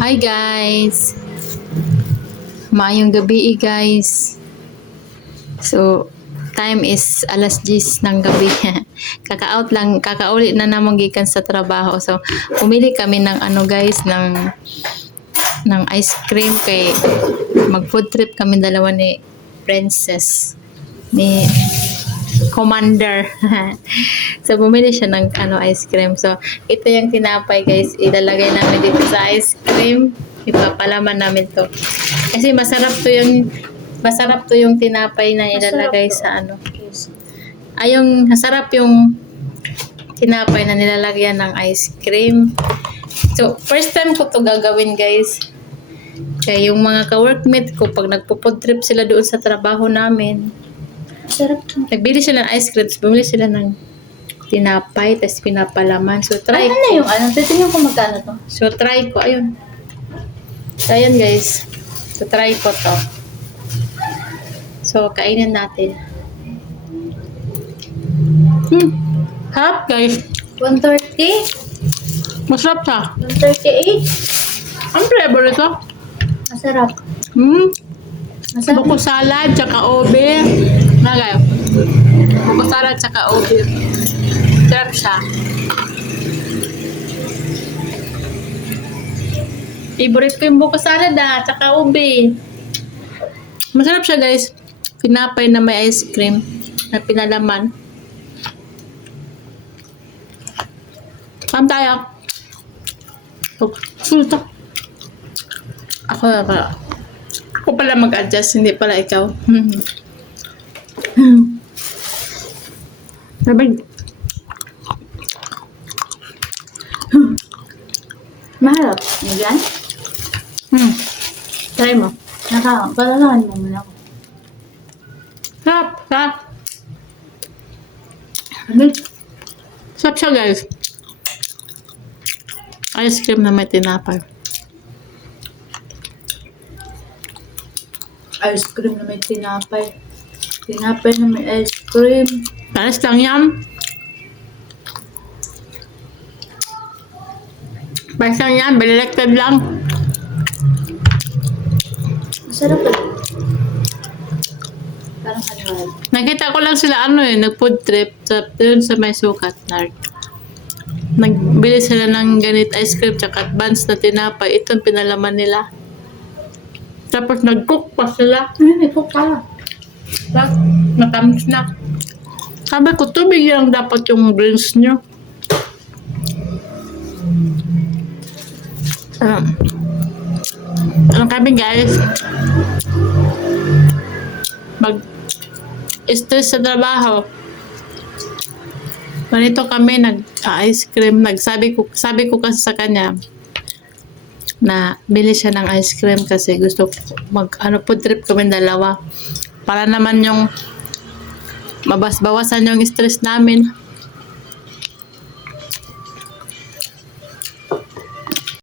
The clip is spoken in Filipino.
Hi guys! Maayong gabi eh, guys. So, time is alas 10 ng gabi. Kaka-out lang, kakauli na namang gikan sa trabaho. So, pumili kami ng ano guys, ng ng ice cream kay mag food trip kami dalawa ni Princess ni Commander. so, bumili siya ng ano, ice cream. So, ito yung tinapay, guys. Ilalagay namin dito sa ice cream. Ipapalaman namin to. Kasi masarap to yung masarap to yung tinapay na ilalagay Masarap to. sa ano. Ay, yung masarap yung tinapay na nilalagyan ng ice cream. So, first time ko to gagawin, guys. Kaya yung mga ka-workmate ko, pag nagpo-food trip sila doon sa trabaho namin, Sarap to. Nagbili sila ng ice cream, tapos bumili sila ng tinapay, tapos pinapalaman. So, try Ano na yung ano? Titingnan ko magkano to. So, try ko. Ayun. So, ayun guys. So, try ko to. So, kainin natin. Hmm. Harap guys. 130? Masarap siya. 138? Ang flavor ito. Masarap. Hmm. Masarap. Buko salad, tsaka ube. Na kayo. Buko salad, tsaka ube. Sarap siya. Favorite ko yung buko salad ah, tsaka ube. Masarap siya guys. Pinapay na may ice cream na pinalaman. Saan tayo? Oh. Ako na pala. Ako pala mag-adjust, hindi pala ikaw. Sabi, Maharap. Yan? hmm, Try mo. Naka, palalahan mo muna ako. sarap, sarap. Ano? Sarap siya guys. Ice cream na may tinapay. Ice cream na may tinapay. Tinapay na may ice cream. Pares lang yan. Pares lang yan, balilektad lang. Masarap. Parang haliwal. Nakita ko lang sila ano eh, nag-food trip sa, dun sa may sukat, Nark. Nagbili sila ng ganit ice cream tsaka advance na tinapay. Ito ang pinalaman nila. Tapos nag-cook pa sila. Ano, may cook Tapos matamis na. Sabi ko, tubig lang dapat yung drinks nyo. Um, ano kami guys? Mag stress sa trabaho. Ganito kami nag ice cream. Nagsabi ko sabi ko kasi sa kanya na bili siya ng ice cream kasi gusto mag ano food trip kami dalawa para naman yung mabas-bawasan yung stress namin.